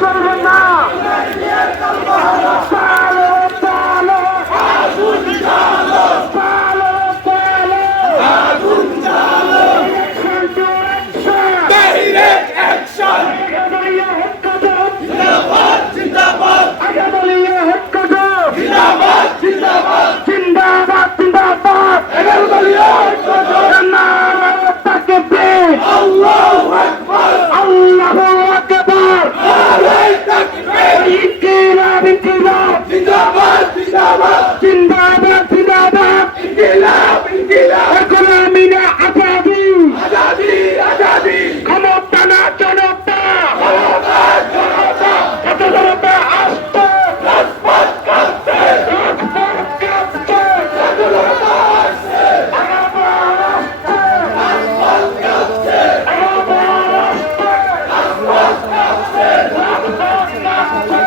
চলবে না পালো পালো আগুন জ্বালো পালো পালো আগুন জ্বালো ডাইরেক্ট অ্যাকশন আগামীয়া হট্টগোল জিন্দাবাদ জিন্দাবাদ আগামীয়া হট্টগোল জিন্দাবাদ জিন্দাবাদ জিন্দাবাদ জিন্দাবাদ আগামীয়া হট্টগোল নারে তাকবীর আল্লাহু আকবার আল্লাহু আকবার নারে তাকবীর ইনকিলাব ইনকিলাব জিন্দাবাদ জিন্দাবাদ জিন্দাবাদ জিন্দাবাদ ইনকিলাব ইনকিলাব গোলামিনা আজাদি আজাদি আজাদি ক্ষমতা না জনতা ক্ষমতা জনতা কত জনতা আসতে রাজপথ কাঁপতে রাজপথ কাঁপতে কত জনতা আসছে আবার আসছে রাজপথ কাঁপছে আবার আসছে রাজপথ কাঁপছে রাজপথ কাঁপছে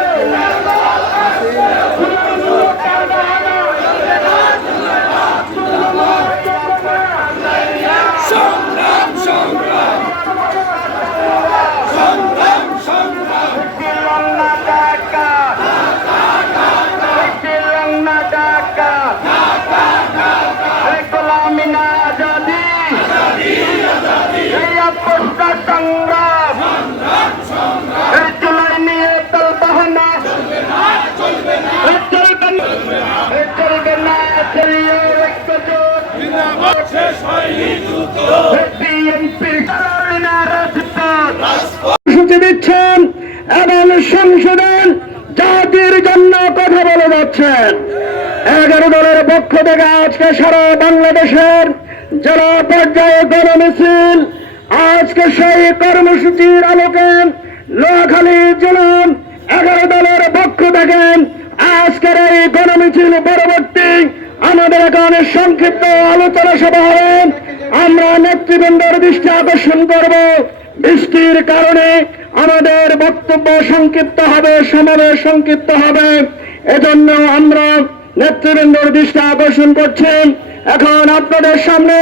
সংগ্রাম সংগ্রাম সংগ্রাম সংগ্রাম তিরঙ্গা ডাকা তিরঙ্গা ডাকা গোলামি না আজাদি এই অপস্তা সংগ্রাম এই জুলাই নিয়ে তালবাহানা চলবে না চলবে না চলিয়ে রক্ত জোট শেষ হয়নি যুদ্ধ বিএনপির কারণে রাজপথ দিচ্ছেন এবং সংসদে জাতির জন্য কথা বলে যাচ্ছেন 11 দলের পক্ষ থেকে আজকে সারা বাংলাদেশের জেলা পর্যায়ে গণমিছিল আজকে সেই কর্মসূচির আলোকে নোয়াখালী জেলা 11 দলের পক্ষ থেকে আজকের এই গণমিছিল পরবর্তী আমাদের এখানে সংক্ষিপ্ত আলোচনা সভা হবে আমরা নেতৃবৃন্দের দৃষ্টি আকর্ষণ করব বৃষ্টির কারণে আমাদের বক্তব্য সংক্ষিপ্ত হবে সমাবেশ সংক্ষিপ্ত হবে এজন্য আমরা নেতৃবৃন্দের দৃষ্টি আকর্ষণ করছি এখন আপনাদের সামনে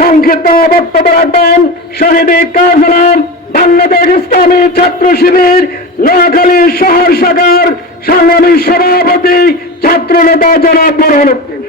সংক্ষিপ্ত বক্তব্য রাখবেন শহীদ কাজলাম বাংলাদেশ ইসলামী ছাত্র শিবির নোয়াখালী শহর শাখার সংগ্রামী সভাপতি ছাত্র নেতা জনাব বুরহানুদ্দিন।